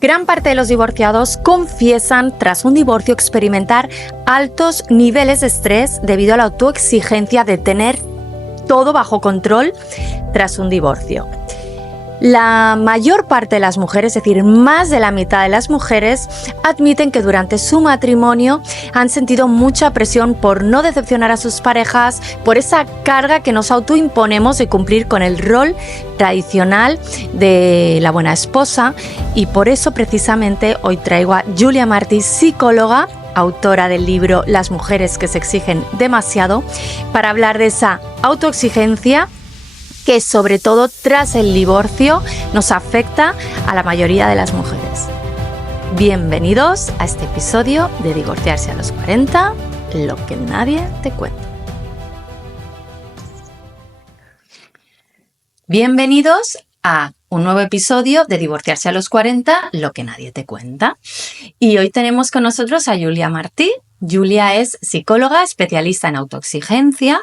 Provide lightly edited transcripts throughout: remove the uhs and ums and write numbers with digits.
Gran parte de los divorciados confiesan tras un divorcio experimentar altos niveles de estrés debido a la autoexigencia de tener todo bajo control tras un divorcio. La mayor parte de las mujeres, es decir, más de la mitad de las mujeres, admiten que durante su matrimonio han sentido mucha presión por no decepcionar a sus parejas, por esa carga que nos autoimponemos de cumplir con el rol tradicional de la buena esposa, y por eso precisamente hoy traigo a Julia Martí, psicóloga, autora del libro Las mujeres que se exigen demasiado, para hablar de esa autoexigencia que sobre todo tras el divorcio nos afecta a la mayoría de las mujeres. Bienvenidos a este episodio de Divorciarse a los 40, lo que nadie te cuenta. Bienvenidos a un nuevo episodio de Divorciarse a los 40, lo que nadie te cuenta. Y hoy tenemos con nosotros a Julia Martí. Julia es psicóloga, especialista en autoexigencia,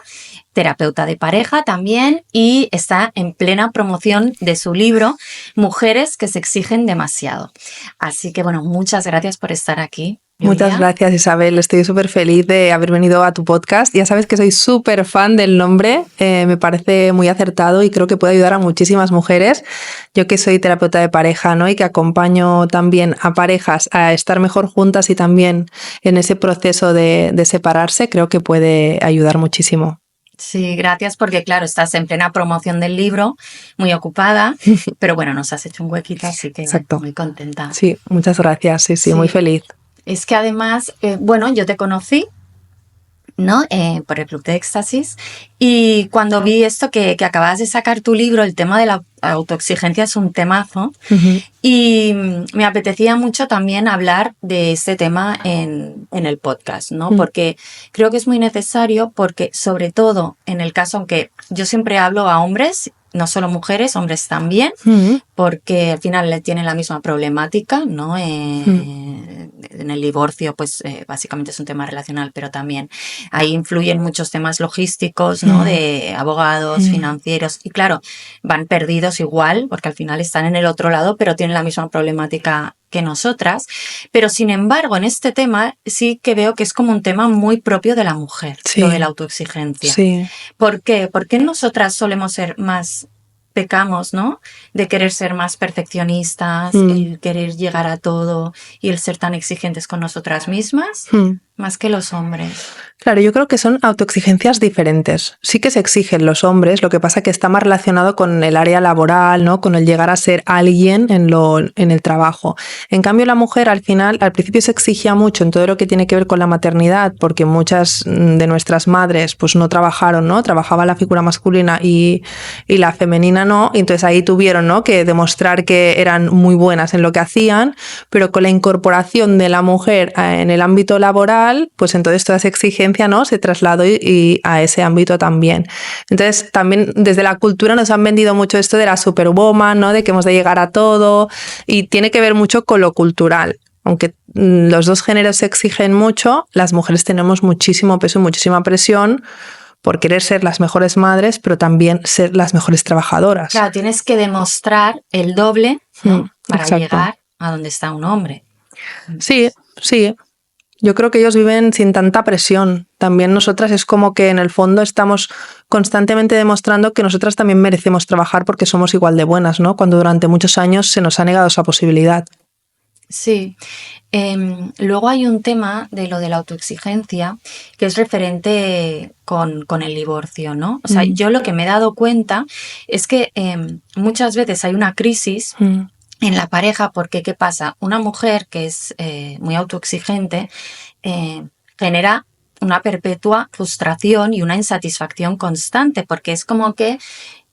terapeuta de pareja también, y está en plena promoción de su libro Mujeres que se exigen demasiado. Así que bueno, muchas gracias por estar aquí, Julia. Muchas gracias, Isabel. Estoy súper feliz de haber venido a tu podcast. Ya sabes que soy súper fan del nombre, me parece muy acertado y creo que puede ayudar a muchísimas mujeres. Yo que soy terapeuta de pareja, ¿no? Y que acompaño también a parejas a estar mejor juntas y también en ese proceso de separarse, creo que puede ayudar muchísimo. Sí, gracias, porque claro, estás en plena promoción del libro, muy ocupada, pero bueno, nos has hecho un huequito, así que Exacto. Muy contenta. Sí, muchas gracias, sí, muy feliz. Es que además, bueno, yo te conocí, ¿no? Por el Club de Éxtasis, y cuando vi esto que acabas de sacar tu libro, el tema de la autoexigencia es un temazo, y me apetecía mucho también hablar de este tema en el podcast, ¿no? Porque creo que es muy necesario, porque sobre todo en el caso, aunque yo siempre hablo a hombres, no solo mujeres, hombres también, porque al final le tienen la misma problemática, ¿no? En el divorcio, pues básicamente es un tema relacional, pero también ahí influyen muchos temas logísticos, ¿no? De abogados, financieros, y claro, van perdidos igual, porque al final están en el otro lado, pero tienen la misma problemática que nosotras. Pero sin embargo, en este tema sí que veo que es como un tema muy propio de la mujer, lo de la autoexigencia. Sí. ¿Por qué? Porque nosotras solemos ser más, pecamos, ¿no? De querer ser más perfeccionistas, el querer llegar a todo y el ser tan exigentes con nosotras mismas, más que los hombres. Claro, yo creo que son autoexigencias diferentes. Sí que se exigen los hombres, lo que pasa que está más relacionado con el área laboral, ¿no? Con el llegar a ser alguien en el trabajo. En cambio, la mujer al principio se exigía mucho en todo lo que tiene que ver con la maternidad, porque muchas de nuestras madres pues no trabajaron, ¿no? Trabajaba la figura masculina y la femenina no, y entonces ahí tuvieron, ¿no? que demostrar que eran muy buenas en lo que hacían, pero con la incorporación de la mujer en el ámbito laboral, pues entonces toda esa exigencia, ¿no? se trasladó y a ese ámbito también. Entonces también desde la cultura nos han vendido mucho esto de la superwoman, ¿no? de que hemos de llegar a todo, y tiene que ver mucho con lo cultural. Aunque los dos géneros se exigen mucho, las mujeres tenemos muchísimo peso y muchísima presión por querer ser las mejores madres, pero también ser las mejores trabajadoras. Claro, tienes que demostrar el doble, ¿no? Para Exacto. llegar a donde está un hombre. Sí. Yo creo que ellos viven sin tanta presión. También nosotras es como que en el fondo estamos constantemente demostrando que nosotras también merecemos trabajar porque somos igual de buenas, ¿no? Cuando durante muchos años se nos ha negado esa posibilidad. Sí. Luego hay un tema de lo de la autoexigencia que es referente con el divorcio, ¿no? O sea, yo lo que me he dado cuenta es que muchas veces hay una crisis en la pareja porque, ¿qué pasa? Una mujer que es muy autoexigente genera una perpetua frustración y una insatisfacción constante, porque es como que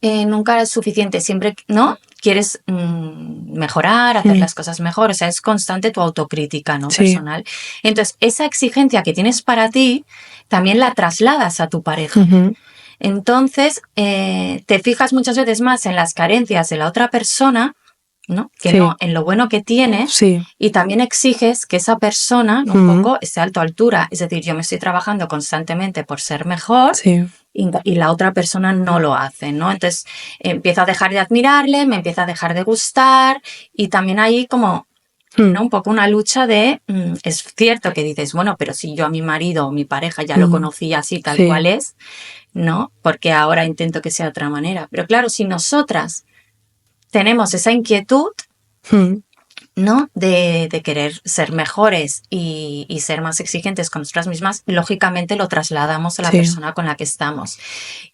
nunca es suficiente, siempre, ¿no? Quieres mejorar, hacer las cosas mejor, o sea, es constante tu autocrítica, ¿no? Personal. Entonces, esa exigencia que tienes para ti, también la trasladas a tu pareja. Entonces, te fijas muchas veces más en las carencias de la otra persona, ¿no? Que no en lo bueno que tiene, y también exiges que esa persona un poco esté a tu altura. Es decir, yo me estoy trabajando constantemente por ser mejor y la otra persona no lo hace, ¿no? Entonces empiezo a dejar de admirarle, me empieza a dejar de gustar, y también hay como ¿no? Un poco una lucha de, es cierto que dices, bueno, pero si yo a mi marido o mi pareja ya lo conocía así tal cual es, ¿no? Porque ahora intento que sea de otra manera. Pero claro, si nosotras tenemos esa inquietud, ¿no? De querer ser mejores y ser más exigentes con nosotras mismas, lógicamente lo trasladamos a la persona con la que estamos.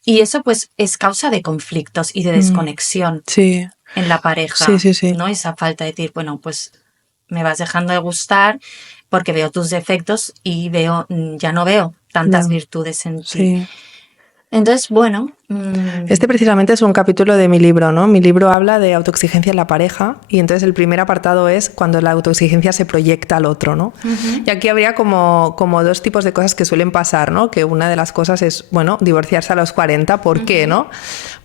Y eso pues es causa de conflictos y de desconexión en la pareja, ¿no? Esa falta de decir, bueno, pues me vas dejando de gustar porque veo tus defectos y ya no veo tantas virtudes en ti. Entonces, bueno... Este precisamente es un capítulo de mi libro, ¿no? Mi libro habla de autoexigencia en la pareja y entonces el primer apartado es cuando la autoexigencia se proyecta al otro, ¿no? Y aquí habría como dos tipos de cosas que suelen pasar, ¿no? Que una de las cosas es, bueno, divorciarse a los 40. ¿Por qué, no?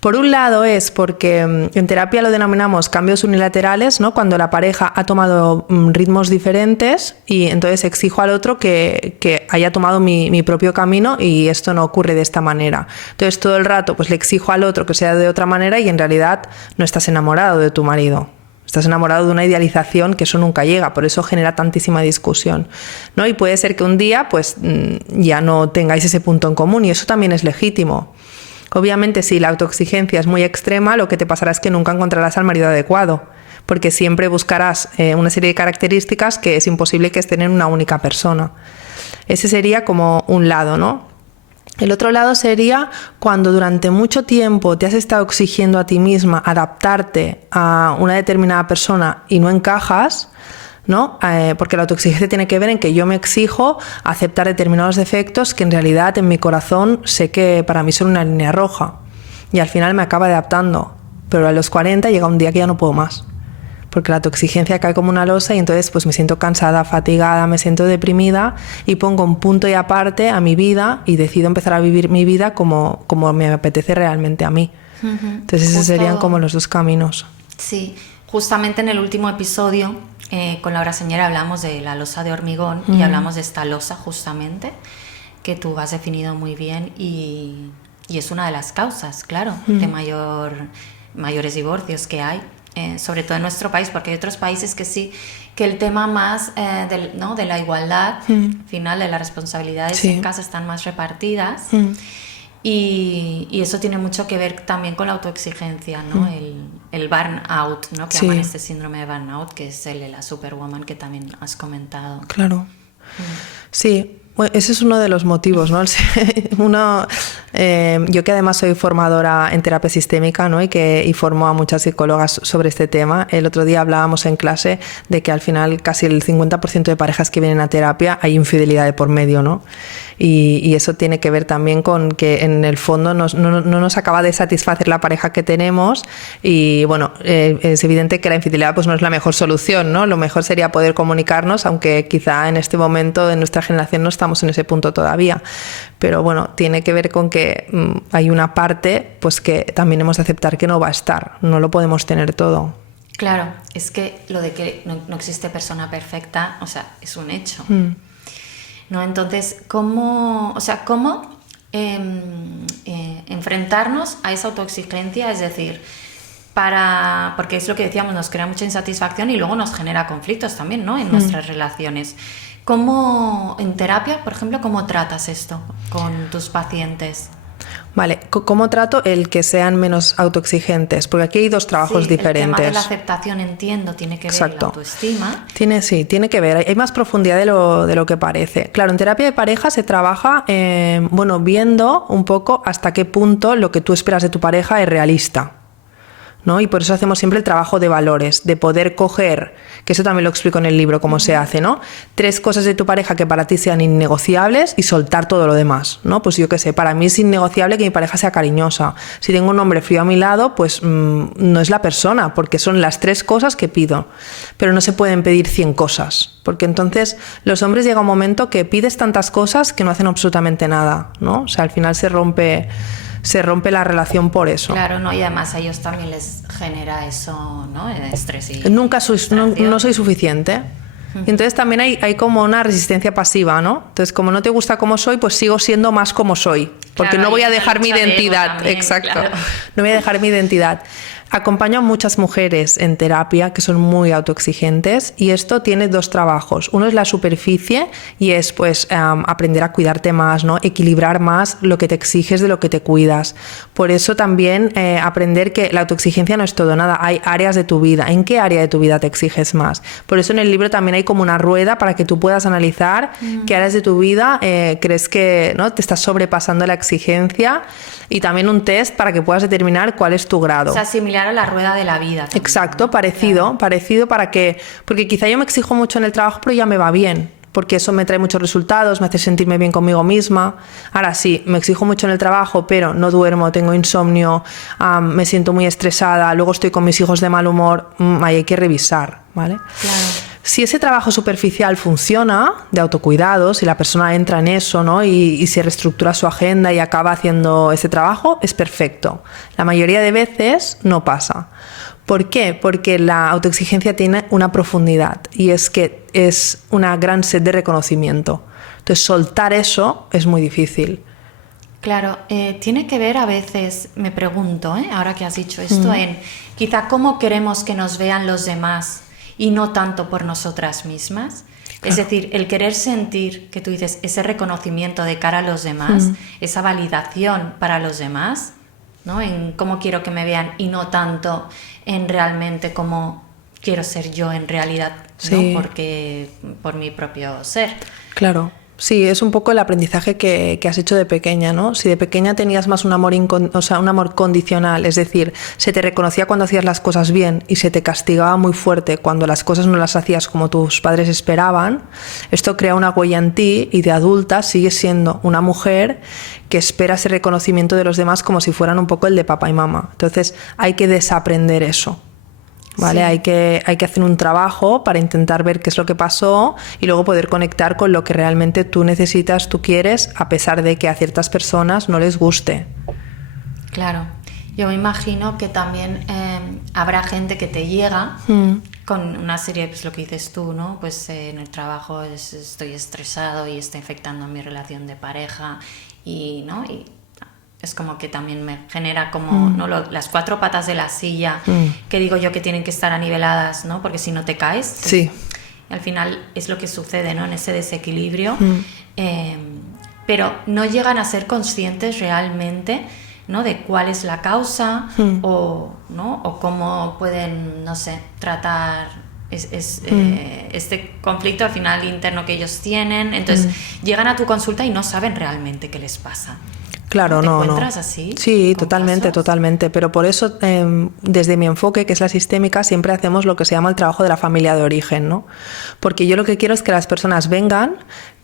Por un lado es porque en terapia lo denominamos cambios unilaterales, ¿no? Cuando la pareja ha tomado ritmos diferentes y entonces exijo al otro que haya tomado mi propio camino y esto no ocurre de esta manera. Entonces todo el rato pues le exijo al otro que sea de otra manera y en realidad no estás enamorado de tu marido. Estás enamorado de una idealización que eso nunca llega, por eso genera tantísima discusión, ¿no? Y puede ser que un día pues ya no tengáis ese punto en común y eso también es legítimo. Obviamente si la autoexigencia es muy extrema, lo que te pasará es que nunca encontrarás al marido adecuado, porque siempre buscarás una serie de características que es imposible que estén en una única persona. Ese sería como un lado, ¿no? El otro lado sería cuando durante mucho tiempo te has estado exigiendo a ti misma adaptarte a una determinada persona y no encajas, ¿no? Porque la autoexigencia tiene que ver en que yo me exijo aceptar determinados defectos que en realidad en mi corazón sé que para mí son una línea roja y al final me acaba adaptando, pero a los 40 llega un día que ya no puedo más. Porque la autoexigencia cae como una losa y entonces pues me siento cansada, fatigada, me siento deprimida y pongo un punto y aparte a mi vida y decido empezar a vivir mi vida como me apetece realmente a mí. Entonces esos serían como los dos caminos. Sí, justamente en el último episodio con Laura Señera hablamos de la losa de hormigón y hablamos de esta losa justamente que tú has definido muy bien y es una de las causas, claro, de mayores divorcios que hay. Sobre todo en nuestro país, porque hay otros países que sí, que el tema más de la igualdad, al final de las responsabilidades en casa están más repartidas y eso tiene mucho que ver también con la autoexigencia, ¿no? El burnout, ¿no? Que llaman este síndrome de burnout, que es el de la superwoman que también has comentado. Claro. Sí. Bueno, ese es uno de los motivos, ¿no? Yo que además soy formadora en terapia sistémica, ¿no? y formo a muchas psicólogas sobre este tema. El otro día hablábamos en clase de que al final casi el 50% de parejas que vienen a terapia hay infidelidad de por medio, ¿no? Y eso tiene que ver también con que en el fondo no nos acaba de satisfacer la pareja que tenemos y bueno, es evidente que la infidelidad pues no es la mejor solución, ¿no? Lo mejor sería poder comunicarnos, aunque quizá en este momento de nuestra generación no estamos en ese punto todavía, pero bueno, tiene que ver con que hay una parte pues que también hemos de aceptar que no va a estar, no lo podemos tener todo. Claro, es que lo de que no existe persona perfecta, o sea, es un hecho. ¿No? Entonces, ¿cómo enfrentarnos a esa autoexigencia? Es decir, porque es lo que decíamos, nos crea mucha insatisfacción y luego nos genera conflictos también, ¿no? En nuestras relaciones. ¿Cómo, en terapia, por ejemplo, cómo tratas esto con tus pacientes? Vale, ¿cómo trato el que sean menos autoexigentes? Porque aquí hay dos trabajos diferentes. El tema de la aceptación, entiendo, tiene que ver con la autoestima. Tiene que ver. Hay más profundidad de lo que parece. Claro, en terapia de pareja se trabaja, viendo un poco hasta qué punto lo que tú esperas de tu pareja es realista, ¿no? Y por eso hacemos siempre el trabajo de valores, de poder coger, que eso también lo explico en el libro, cómo se hace, ¿no? 3 cosas de tu pareja que para ti sean innegociables y soltar todo lo demás, ¿no? Pues yo qué sé, para mí es innegociable que mi pareja sea cariñosa. Si tengo un hombre frío a mi lado, pues no es la persona, porque son las 3 cosas que pido. Pero no se pueden pedir 100 cosas, porque entonces los hombres llega un momento que pides tantas cosas que no hacen absolutamente nada, ¿no? O sea, al final se rompe la relación por eso. Claro, ¿no? Y además a ellos también les genera eso, ¿no? El estrés y no soy suficiente. Y entonces también hay como una resistencia pasiva, ¿no? Entonces, como no te gusta como soy, pues sigo siendo más como soy. Porque no voy a dejar mi identidad. También, exacto. Claro. No voy a dejar mi identidad. Acompaño a muchas mujeres en terapia que son muy autoexigentes y esto tiene dos trabajos. Uno es la superficie y es pues aprender a cuidarte más, ¿no? Equilibrar más lo que te exiges de lo que te cuidas. Por eso también aprender que la autoexigencia no es todo, nada. Hay áreas de tu vida. ¿En qué área de tu vida te exiges más? Por eso en el libro también hay como una rueda para que tú puedas analizar qué áreas de tu vida crees que, ¿no?, te estás sobrepasando la exigencia, y también un test para que puedas determinar cuál es tu grado. O sea, similar a la rueda de la vida también, Exacto, ¿no? parecido para que, porque quizá yo me exijo mucho en el trabajo, pero ya me va bien, porque eso me trae muchos resultados, me hace sentirme bien conmigo misma. Ahora sí, me exijo mucho en el trabajo, pero no duermo, tengo insomnio, me siento muy estresada, luego estoy con mis hijos de mal humor, ahí hay que revisar, ¿vale? Claro. Si ese trabajo superficial funciona, de autocuidado, si la persona entra en eso, ¿no?, y se reestructura su agenda y acaba haciendo ese trabajo, es perfecto. La mayoría de veces no pasa. ¿Por qué? Porque la autoexigencia tiene una profundidad y es que es una gran sed de reconocimiento. Entonces, soltar eso es muy difícil. Claro, tiene que ver a veces, me pregunto, ahora que has dicho esto, en quizá cómo queremos que nos vean los demás y no tanto por nosotras mismas. Claro. Es decir, el querer sentir, que tú dices, ese reconocimiento de cara a los demás, esa validación para los demás, ¿no? En cómo quiero que me vean y no tanto en realmente cómo quiero ser yo en realidad, sí, ¿no? Porque por mi propio ser. Claro. Sí, es un poco el aprendizaje que has hecho de pequeña, ¿no? Si de pequeña tenías más un amor un amor condicional, es decir, se te reconocía cuando hacías las cosas bien y se te castigaba muy fuerte cuando las cosas no las hacías como tus padres esperaban, esto crea una huella en ti y de adulta sigues siendo una mujer que espera ese reconocimiento de los demás como si fueran un poco el de papá y mamá. Entonces hay que desaprender eso. ¿Vale? Sí. Hay que hacer un trabajo para intentar ver qué es lo que pasó y luego poder conectar con lo que realmente tú necesitas, tú quieres, a pesar de que a ciertas personas no les guste. Claro, yo me imagino que también habrá gente que te llega con una serie, pues lo que dices tú, ¿no? Pues en el trabajo estoy estresado y está afectando mi relación de pareja y, ¿no? Y es como que también me genera como ¿no? las cuatro patas de la silla que digo yo que tienen que estar aniveladas, ¿no? Porque si no te caes, sí. Al final es lo que sucede, ¿no? En ese desequilibrio, pero no llegan a ser conscientes realmente, ¿no? De cuál es la causa o, ¿no? O cómo pueden, no sé, tratar este conflicto al final interno que ellos tienen. Entonces llegan a tu consulta y no saben realmente qué les pasa. Claro, ¿Te no. encuentras así? Sí, totalmente. Pero por eso, desde mi enfoque, que es la sistémica, siempre hacemos lo que se llama el trabajo de la familia de origen, ¿no? Porque yo lo que quiero es que las personas vengan,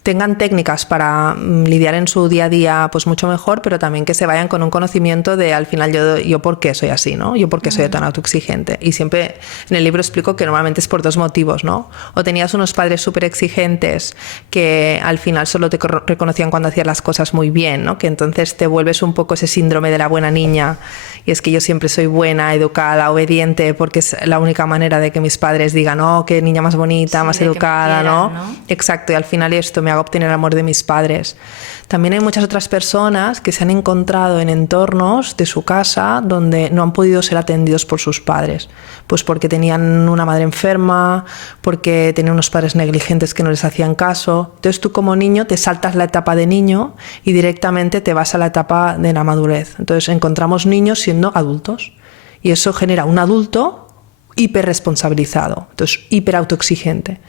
tengan técnicas para lidiar en su día a día pues mucho mejor, pero también que se vayan con un conocimiento de al final yo por qué soy así, ¿no? Yo por qué soy tan autoexigente. Y siempre en el libro explico que normalmente es por dos motivos, ¿no? O tenías unos padres súper exigentes que al final solo te reconocían cuando hacías las cosas muy bien, ¿no? Que entonces te vuelves un poco ese síndrome de la buena niña y es que yo siempre soy buena, educada, obediente porque es la única manera de que mis padres digan, oh, qué niña más bonita, sí, más educada, ¿no? Exacto, y al final esto me haga obtener el amor de mis padres. También hay muchas otras personas que se han encontrado en entornos de su casa donde no han podido ser atendidos por sus padres, pues porque tenían una madre enferma, porque tenían unos padres negligentes que no les hacían caso. Entonces tú como niño te saltas la etapa de niño y directamente te vas a la etapa de la madurez. Entonces encontramos niños siendo adultos y eso genera un adulto hiperresponsabilizado, entonces hiperautoexigente.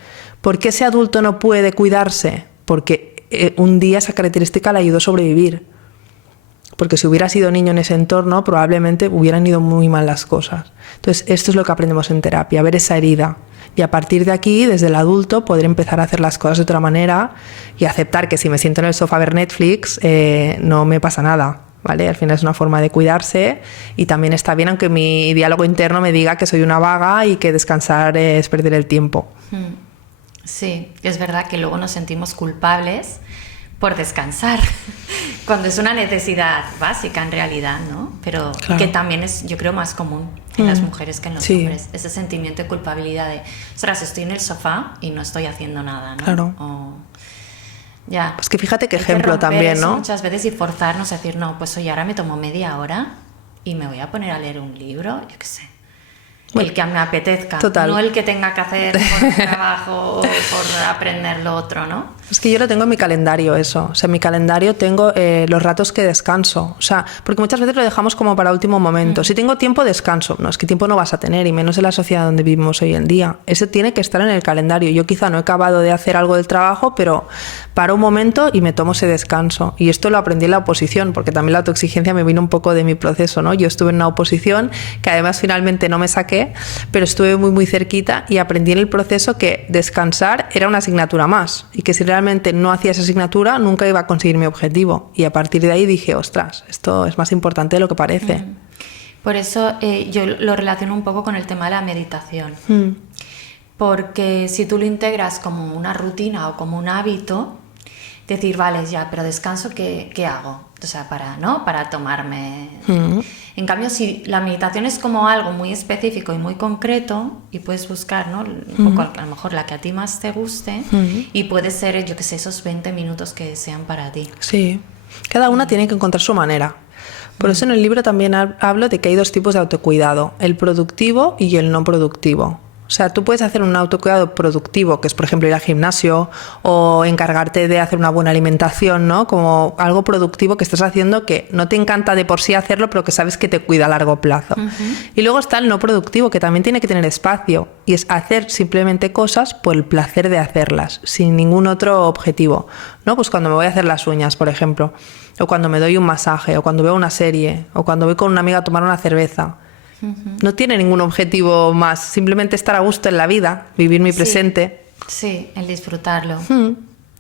¿Por qué ese adulto no puede cuidarse? Porque un día esa característica le ayudó a sobrevivir. Porque si hubiera sido niño en ese entorno, probablemente hubieran ido muy mal las cosas. Entonces, esto es lo que aprendemos en terapia, ver esa herida. Y a partir de aquí, desde el adulto, poder empezar a hacer las cosas de otra manera y aceptar que si me siento en el sofá a ver Netflix, no me pasa nada. ¿Vale? Al final es una forma de cuidarse y también está bien, aunque mi diálogo interno me diga que soy una vaga y que descansar es perder el tiempo. Sí, es verdad que luego nos sentimos culpables por descansar, cuando es una necesidad básica en realidad, ¿no? Pero claro, que también es, yo creo, más común en las mujeres que en los hombres, ese sentimiento de culpabilidad de, ostras, estoy en el sofá y no estoy haciendo nada, ¿no? Claro. Ya. Pues que fíjate qué ejemplo también, ¿no? Muchas veces y forzarnos a decir, no, pues oye, ahora me tomo media hora y me voy a poner a leer un libro, yo qué sé. el que me apetezca, total. No el que tenga que hacer por trabajo o por aprender lo otro, ¿no? Es que yo lo tengo en mi calendario eso, o sea, en mi calendario tengo los ratos que descanso, o sea, porque muchas veces lo dejamos como para último momento. Si tengo tiempo, descanso. No, es que tiempo no vas a tener, y menos en la sociedad donde vivimos hoy en día. Ese tiene que estar en el calendario. Yo quizá no he acabado de hacer algo del trabajo, pero paro un momento y me tomo ese descanso. Y esto lo aprendí en la oposición, porque también la autoexigencia me vino un poco de mi proceso, ¿no? Yo estuve en una oposición que además finalmente no me saqué, pero estuve muy, muy cerquita y aprendí en el proceso que descansar era una asignatura más, y que si realmente no hacía esa asignatura nunca iba a conseguir mi objetivo, y a partir de ahí dije, ostras, esto es más importante de lo que parece. Por eso yo lo relaciono un poco con el tema de la meditación, porque si tú lo integras como una rutina o como un hábito, decir, vale, ya, pero descanso, ¿qué hago? O sea, para tomarme... En cambio, si la meditación es como algo muy específico y muy concreto, y puedes buscar, ¿no? Un poco, a lo mejor la que a ti más te guste, y puede ser, yo qué sé, esos 20 minutos que sean para ti. Sí, cada una tiene que encontrar su manera. Por eso en el libro también hablo de que hay dos tipos de autocuidado, el productivo y el no productivo. O sea, tú puedes hacer un autocuidado productivo, que es, por ejemplo, ir al gimnasio o encargarte de hacer una buena alimentación, ¿no? Como algo productivo que estás haciendo que no te encanta de por sí hacerlo, pero que sabes que te cuida a largo plazo. Y luego está el no productivo, que también tiene que tener espacio, y es hacer simplemente cosas por el placer de hacerlas, sin ningún otro objetivo, ¿no? Pues cuando me voy a hacer las uñas, por ejemplo, o cuando me doy un masaje, o cuando veo una serie, o cuando voy con una amiga a tomar una cerveza. No tiene ningún objetivo más, simplemente estar a gusto en la vida, vivir mi presente. Sí, el disfrutarlo.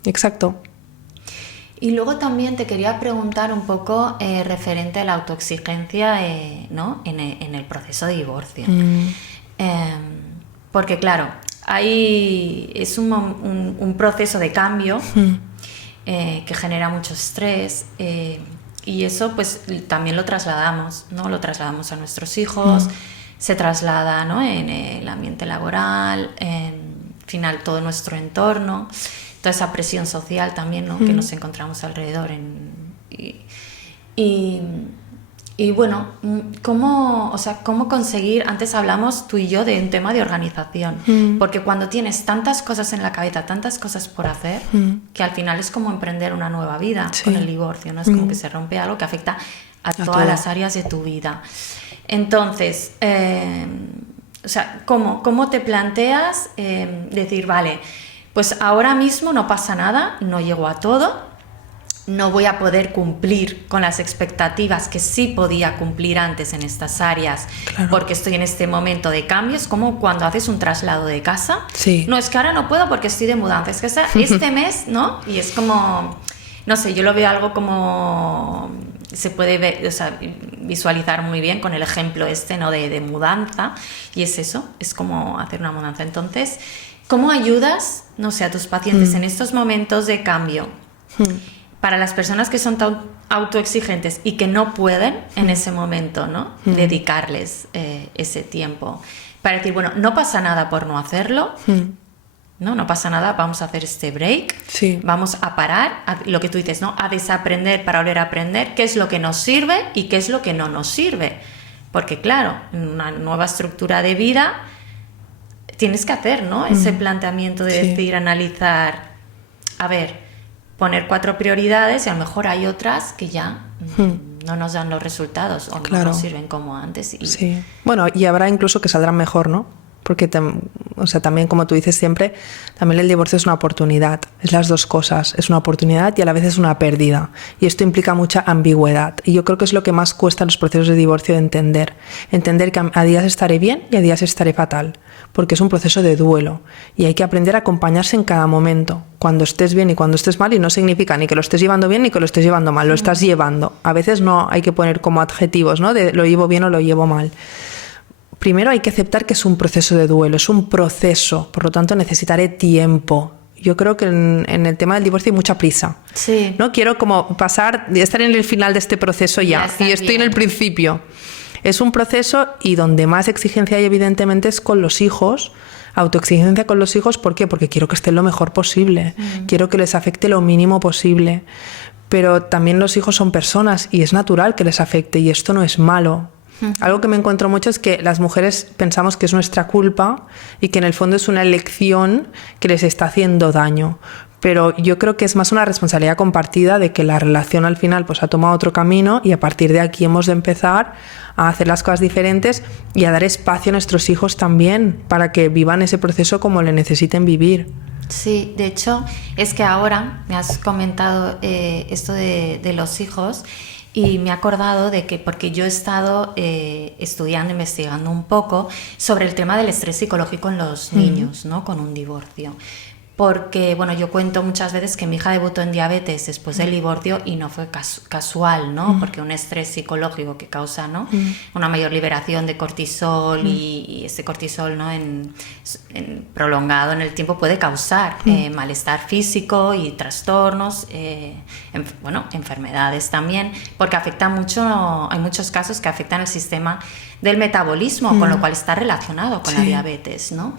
Exacto. Y luego también te quería preguntar un poco referente a la autoexigencia, ¿no? en el proceso de divorcio. Porque claro, es un proceso de cambio que genera mucho estrés, y eso pues también lo trasladamos, ¿no? Lo trasladamos a nuestros hijos, se traslada, ¿no? En el ambiente laboral, en final todo nuestro entorno, toda esa presión social también, ¿no? Que nos encontramos alrededor. Y bueno, ¿cómo conseguir? Antes hablamos tú y yo de un tema de organización, porque cuando tienes tantas cosas en la cabeza, tantas cosas por hacer, que al final es como emprender una nueva vida con el divorcio, ¿no? Es como que se rompe algo que afecta a todas las áreas de tu vida. Entonces, o sea, ¿cómo te planteas decir, vale, pues ahora mismo no pasa nada, no llego a todo, no voy a poder cumplir con las expectativas que sí podía cumplir antes en estas áreas, porque estoy en este momento de cambios, como cuando haces un traslado de casa. No, es que ahora no puedo porque estoy de mudanza, es que este mes, ¿no? Y es como, no sé, yo lo veo algo como, se puede ver, o sea, visualizar muy bien con el ejemplo ¿no? de mudanza, y es eso, es como hacer una mudanza. Entonces, ¿cómo ayudas, no sé, a tus pacientes en estos momentos de cambio? Para las personas que son tan autoexigentes y que no pueden en ese momento, ¿no? Dedicarles ese tiempo. Para decir, bueno, no pasa nada por no hacerlo, no pasa nada, vamos a hacer este break, vamos a parar, lo que tú dices, ¿no? A desaprender para volver a aprender qué es lo que nos sirve y qué es lo que no nos sirve. Porque claro, en una nueva estructura de vida tienes que hacer, ¿no? Ese planteamiento de decir, analizar, a ver, poner 4 prioridades, y a lo mejor hay otras que ya no nos dan los resultados o no nos sirven como antes. Bueno, y habrá incluso que saldrán mejor, ¿no? Porque o sea, también, como tú dices siempre, también el divorcio es una oportunidad, es las dos cosas, es una oportunidad y a la vez es una pérdida, y esto implica mucha ambigüedad, y yo creo que es lo que más cuesta en los procesos de divorcio, de entender que a días estaré bien y a días estaré fatal, porque es un proceso de duelo y hay que aprender a acompañarse en cada momento, cuando estés bien y cuando estés mal, y no significa ni que lo estés llevando bien ni que lo estés llevando mal, lo estás llevando. A veces no hay que poner como adjetivos, ¿no? De lo llevo bien o lo llevo mal. Primero hay que aceptar que es un proceso de duelo, es un proceso, por lo tanto necesitaré tiempo. Yo creo que en el tema del divorcio hay mucha prisa. ¿No? Quiero como estar en el final de este proceso ya y estoy en el principio. Es un proceso, y donde más exigencia hay evidentemente es con los hijos, autoexigencia con los hijos. ¿Por qué? Porque quiero que estén lo mejor posible, quiero que les afecte lo mínimo posible, pero también los hijos son personas y es natural que les afecte, y esto no es malo. Algo que me encuentro mucho es que las mujeres pensamos que es nuestra culpa y que en el fondo es una elección que les está haciendo daño. Pero yo creo que es más una responsabilidad compartida de que la relación al final pues ha tomado otro camino y a partir de aquí hemos de empezar a hacer las cosas diferentes y a dar espacio a nuestros hijos también para que vivan ese proceso como le necesiten vivir. Sí, de hecho, es que ahora me has comentado esto de los hijos y me he acordado de que, porque yo he estado estudiando, investigando un poco sobre el tema del estrés psicológico en los niños, ¿no? Con un divorcio. Porque, bueno, yo cuento muchas veces que mi hija debutó en diabetes después del divorcio y no fue casual, ¿no? Porque un estrés psicológico que causa, ¿no? Una mayor liberación de cortisol y ese cortisol, ¿no? Prolongado en el tiempo puede causar malestar físico y trastornos, enfermedades también, porque afecta mucho, hay muchos casos que afectan el sistema del metabolismo, con lo cual está relacionado con la diabetes, ¿no?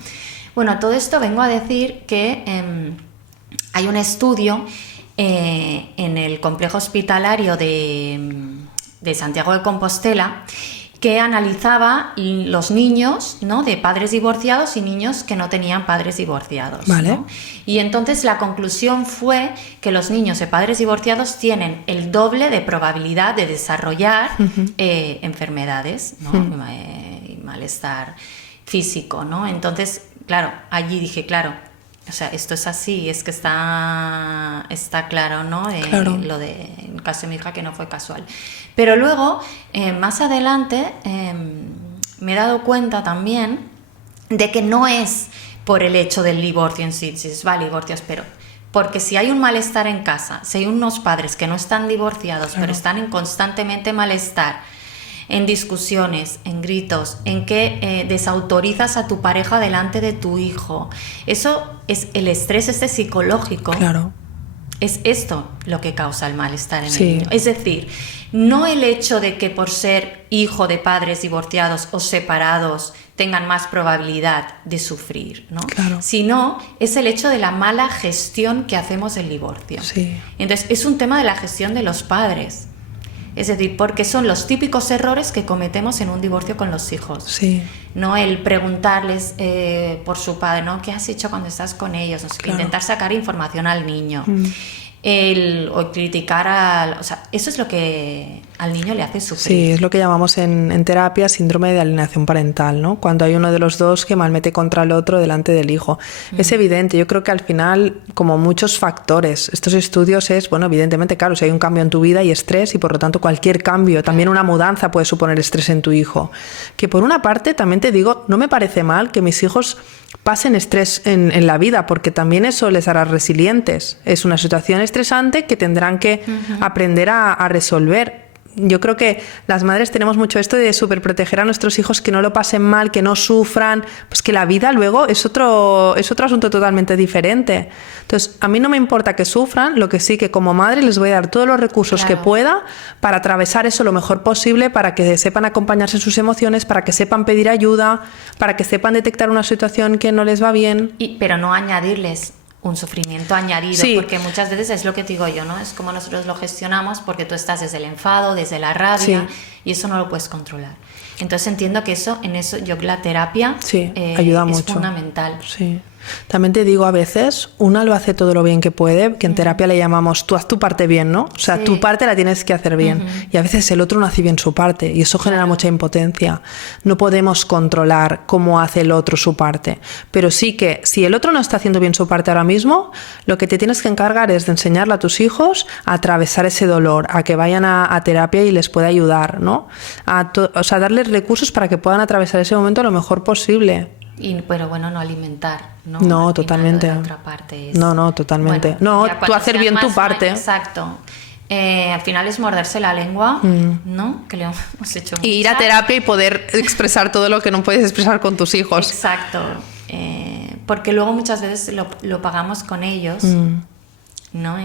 Bueno, todo esto vengo a decir que hay un estudio en el complejo hospitalario de Santiago de Compostela que analizaba los niños, ¿no? De padres divorciados y niños que no tenían padres divorciados. Vale. ¿No? Y entonces la conclusión fue que los niños de padres divorciados tienen el doble de probabilidad de desarrollar enfermedades, ¿no? Y malestar físico, ¿no? Entonces, claro, allí dije, claro, o sea, esto es así, es que está claro, ¿no? Claro. Lo de el caso de mi hija que no fue casual. Pero luego, más adelante, me he dado cuenta también de que no es por el hecho del divorcio en sí, si es vale, divorcios, pero porque si hay un malestar en casa, si hay unos padres que no están divorciados, pero están en constantemente malestar, en discusiones, en gritos, en que desautorizas a tu pareja delante de tu hijo. Eso es el estrés psicológico. Claro. Es esto lo que causa el malestar en el niño. Es decir, no el hecho de que por ser hijo de padres divorciados o separados tengan más probabilidad de sufrir, ¿no? Claro. Sino es el hecho de la mala gestión que hacemos del divorcio. Sí. Entonces, es un tema de la gestión de los padres. Es decir, porque son los típicos errores que cometemos en un divorcio con los hijos. Sí. No el preguntarles por su padre, ¿no? ¿Qué has hecho cuando estás con ellos? No sé, claro. Intentar sacar información al niño. O criticar o sea, eso es lo que al niño le hace sufrir. Sí, es lo que llamamos en terapia síndrome de alienación parental, ¿no? Cuando hay uno de los dos que malmete contra el otro delante del hijo. Es evidente, yo creo que al final, como muchos factores, estos estudios es, bueno, evidentemente, claro, si hay un cambio en tu vida y estrés y por lo tanto cualquier cambio, también una mudanza puede suponer estrés en tu hijo. Que por una parte, también te digo, no me parece mal que mis hijos pasen estrés en la vida, porque también eso les hará resilientes. Es una situación estresante que tendrán que aprender a resolver. Yo creo que las madres tenemos mucho esto de superproteger a nuestros hijos, que no lo pasen mal, que no sufran, pues que la vida luego es otro asunto totalmente diferente. Entonces, a mí no me importa que sufran, lo que sí que como madre les voy a dar todos los recursos que pueda para atravesar eso lo mejor posible, para que sepan acompañarse en sus emociones, para que sepan pedir ayuda, para que sepan detectar una situación que no les va bien. Pero no añadirles un sufrimiento añadido, porque muchas veces es lo que te digo yo, ¿no? Es como nosotros lo gestionamos, porque tú estás desde el enfado, desde la rabia, y eso no lo puedes controlar. Entonces entiendo que en eso yo la terapia ayuda es mucho. fundamental. Sí. También te digo, a veces una lo hace todo lo bien que puede, que en terapia le llamamos tú haz tu parte bien, ¿no? O sea, tu parte la tienes que hacer bien. Y a veces el otro no hace bien su parte y eso genera mucha impotencia. No podemos controlar cómo hace el otro su parte, pero sí que si el otro no está haciendo bien su parte ahora mismo, lo que te tienes que encargar es de enseñarle a tus hijos a atravesar ese dolor, a que vayan a terapia y les pueda ayudar, ¿no? O sea, darles recursos para que puedan atravesar ese momento lo mejor posible. Pero bueno, no alimentar, ¿no? No, totalmente. La otra parte es, no, totalmente. Bueno, no, tú hacer bien tu parte. Exacto. Al final es morderse la lengua, ¿no? Que le hemos hecho y ir a terapia y poder expresar todo lo que no puedes expresar con tus hijos. Exacto. Porque luego muchas veces lo pagamos con ellos, ¿no?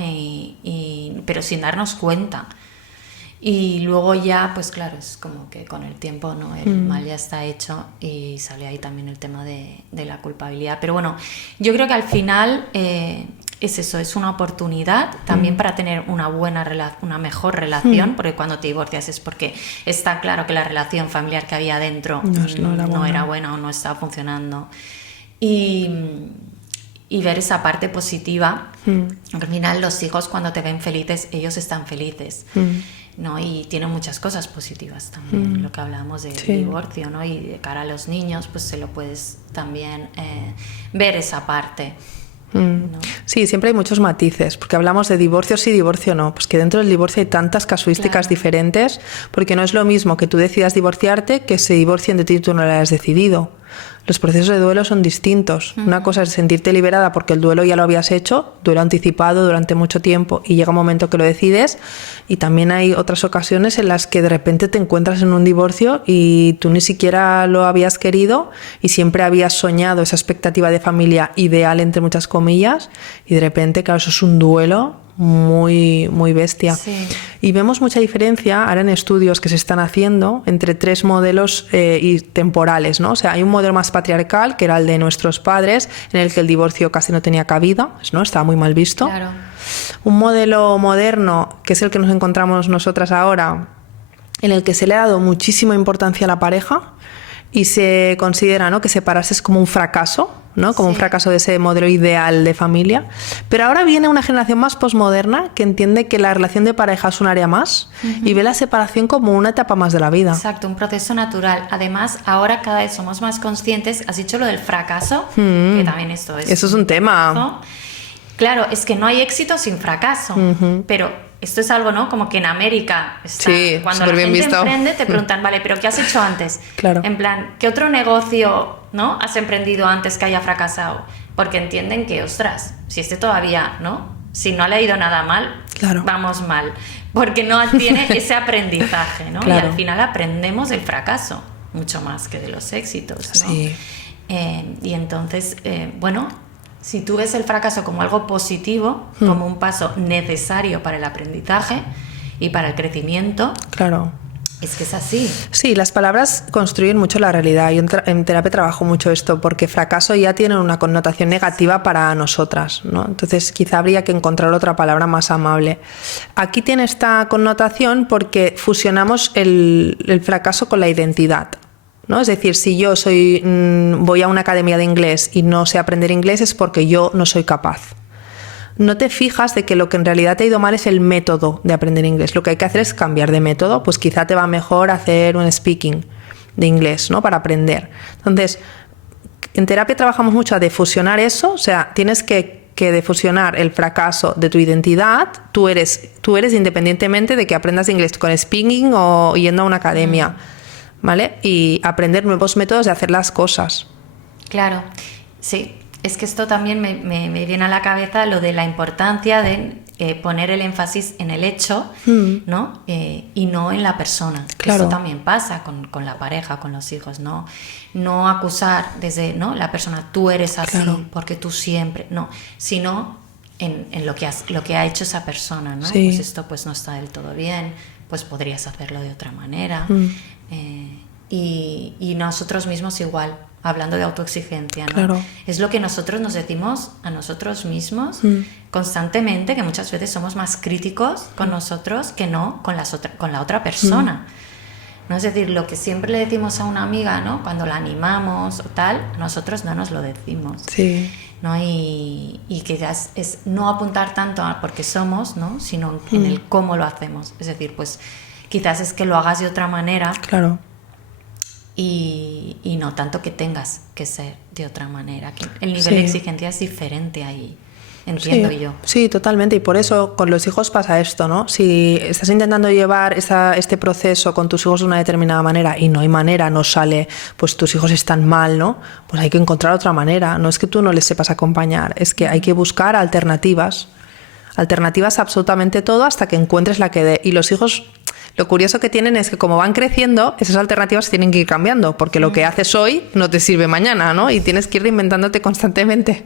Pero sin darnos cuenta. Y luego ya, pues claro, es como que con el tiempo, ¿no? El mal ya está hecho y sale ahí también el tema de la culpabilidad. Pero bueno, yo creo que al final es eso, es una oportunidad también para tener una mejor relación, porque cuando te divorcias es porque está claro que la relación familiar que había dentro no era buena o no estaba funcionando. Y ver esa parte positiva, al final los hijos cuando te ven felices, ellos están felices, ¿no? Y tienen muchas cosas positivas también, lo que hablábamos del divorcio, ¿no? Y de cara a los niños, pues se lo puedes también ver esa parte. ¿No? Sí, siempre hay muchos matices, porque hablamos de divorcio sí, divorcio no, pues que dentro del divorcio hay tantas casuísticas diferentes, porque no es lo mismo que tú decidas divorciarte que se divorcien de ti y tú no lo hayas decidido. Los procesos de duelo son distintos. Una cosa es sentirte liberada porque el duelo ya lo habías hecho, duelo anticipado durante mucho tiempo, y llega un momento que lo decides, y también hay otras ocasiones en las que de repente te encuentras en un divorcio y tú ni siquiera lo habías querido y siempre habías soñado esa expectativa de familia ideal, entre muchas comillas, y de repente, claro, eso es un duelo muy, muy bestia. Sí. Y vemos mucha diferencia ahora en estudios que se están haciendo entre 3 modelos y temporales, ¿no? O sea, hay un modelo más patriarcal, que era el de nuestros padres, en el que el divorcio casi no tenía cabida, ¿no? Estaba muy mal visto. Claro. Un modelo moderno, que es el que nos encontramos nosotras ahora, en el que se le ha dado muchísima importancia a la pareja y se considera, ¿no?, que separarse es como un fracaso, ¿no? Como un fracaso de ese modelo ideal de familia. Pero ahora viene una generación más posmoderna que entiende que la relación de pareja es un área más y ve la separación como una etapa más de la vida. Exacto, un proceso natural. Además, ahora cada vez somos más conscientes. Has dicho lo del fracaso, que también esto es... Eso es un tema. Claro, es que no hay éxito sin fracaso, pero... Esto es algo, ¿no? Como que en América está, sí, cuando la gente emprende te preguntan, vale, pero ¿qué has hecho antes? Claro. En plan, ¿qué otro negocio, ¿no?, has emprendido antes que haya fracasado? Porque entienden que, ostras, si todavía, ¿no? Si no le ha ido nada mal, claro, vamos mal. Porque no tiene ese aprendizaje, ¿no? Claro. Y al final aprendemos del fracaso, mucho más que de los éxitos, ¿no? Sí. Y entonces, bueno... Si tú ves el fracaso como algo positivo, como un paso necesario para el aprendizaje y para el crecimiento, claro, es que es así. Sí, las palabras construyen mucho la realidad. Yo en terapia trabajo mucho esto porque fracaso ya tiene una connotación negativa para nosotras, ¿no? Entonces quizá habría que encontrar otra palabra más amable. Aquí tiene esta connotación porque fusionamos el fracaso con la identidad, ¿no? Es decir, si yo voy a una academia de inglés y no sé aprender inglés es porque yo no soy capaz. No te fijas de que lo que en realidad te ha ido mal es el método de aprender inglés. Lo que hay que hacer es cambiar de método, pues quizá te va mejor hacer un speaking de inglés, ¿no?, para aprender. Entonces, en terapia trabajamos mucho a defusionar eso, o sea, tienes que defusionar el fracaso de tu identidad. Tú eres independientemente de que aprendas inglés con speaking o yendo a una academia. ¿Vale? Y aprender nuevos métodos de hacer las cosas. Claro, sí. Es que esto también me viene a la cabeza lo de la importancia de poner el énfasis en el hecho, ¿no? Y no en la persona. Claro. Esto también pasa con la pareja, con los hijos, ¿no? No acusar desde, ¿no?, la persona, tú eres así, claro, porque tú siempre... No, sino en lo que ha hecho esa persona, ¿no? Sí. Pues esto pues no está del todo bien, pues podrías hacerlo de otra manera. Y nosotros mismos igual, hablando de autoexigencia, ¿no? Claro. Es lo que nosotros nos decimos a nosotros mismos constantemente, que muchas veces somos más críticos con nosotros que no con la otra persona. ¿No? Es decir, lo que siempre le decimos a una amiga, ¿no?, cuando la animamos o tal, nosotros no nos lo decimos. Sí. ¿No? Y quizás es no apuntar tanto a porque somos, ¿no?, sino en el cómo lo hacemos. Es decir, pues quizás es que lo hagas de otra manera. Claro. Y no tanto que tengas que ser de otra manera. Que el nivel de exigencia es diferente ahí, entiendo yo. Sí, totalmente. Y por eso con los hijos pasa esto, ¿no? Si estás intentando llevar este proceso con tus hijos de una determinada manera y no hay manera, no sale, pues tus hijos están mal, ¿no? Pues hay que encontrar otra manera. No es que tú no les sepas acompañar, es que hay que buscar alternativas. Alternativas a absolutamente todo hasta que encuentres la que dé. Y los hijos... Lo curioso que tienen es que como van creciendo, esas alternativas tienen que ir cambiando, porque lo que haces hoy no te sirve mañana, ¿no? Y tienes que ir reinventándote constantemente.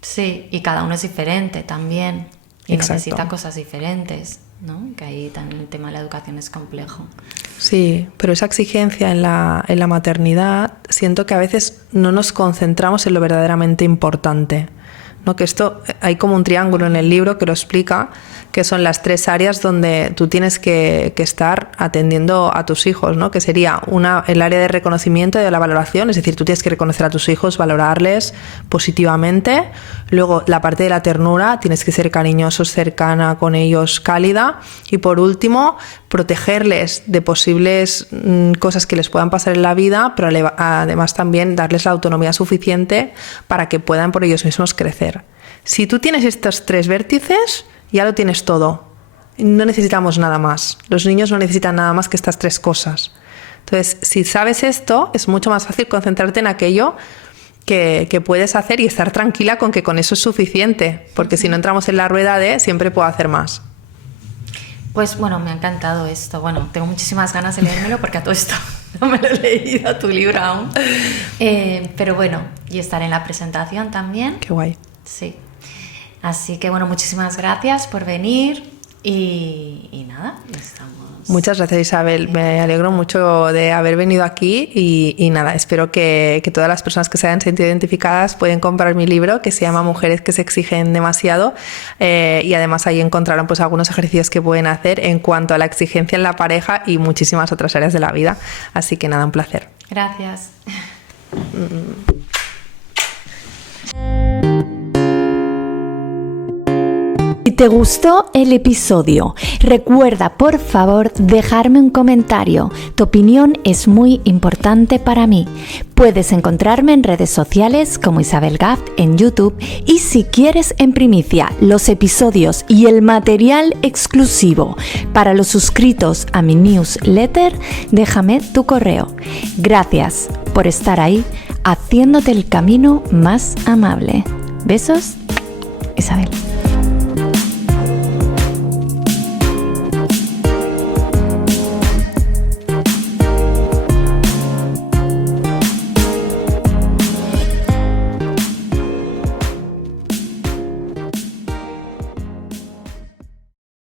Sí, y cada uno es diferente también. Y Exacto. necesita cosas diferentes, ¿no? Que ahí también el tema de la educación es complejo. Sí, pero esa exigencia en la maternidad, siento que a veces no nos concentramos en lo verdaderamente importante, ¿no? Que esto, hay como un triángulo en el libro que lo explica, que son las 3 áreas donde tú tienes que estar atendiendo a tus hijos, ¿no? Que sería el área de reconocimiento y de la valoración, es decir, tú tienes que reconocer a tus hijos, valorarles positivamente. Luego, la parte de la ternura, tienes que ser cariñoso, cercana con ellos, cálida. Y por último, protegerles de posibles cosas que les puedan pasar en la vida, pero además también darles la autonomía suficiente para que puedan por ellos mismos crecer. Si tú tienes estos 3 vértices, ya lo tienes todo. No necesitamos nada más. Los niños no necesitan nada más que estas 3 cosas. Entonces, si sabes esto, es mucho más fácil concentrarte en aquello que puedes hacer y estar tranquila con que con eso es suficiente. Porque si no entramos en la rueda de siempre puedo hacer más. Pues bueno, me ha encantado esto. Bueno, tengo muchísimas ganas de leérmelo porque a todo esto no me lo he leído, tu libro aún. Pero bueno, y estaré en la presentación también. Qué guay. Sí. Así que bueno, muchísimas gracias por venir y nada, estamos... Muchas gracias, Isabel. Me alegro mucho de haber venido aquí y nada, espero que todas las personas que se hayan sentido identificadas pueden comprar mi libro que se llama Mujeres que se exigen demasiado y además ahí encontrarán pues algunos ejercicios que pueden hacer en cuanto a la exigencia en la pareja y muchísimas otras áreas de la vida. Así que nada, un placer. Gracias. Si te gustó el episodio, recuerda por favor dejarme un comentario. Tu opinión es muy importante para mí. Puedes encontrarme en redes sociales como Isabel Gaft en YouTube y si quieres en primicia los episodios y el material exclusivo para los suscritos a mi newsletter, déjame tu correo. Gracias por estar ahí haciéndote el camino más amable. Besos, Isabel.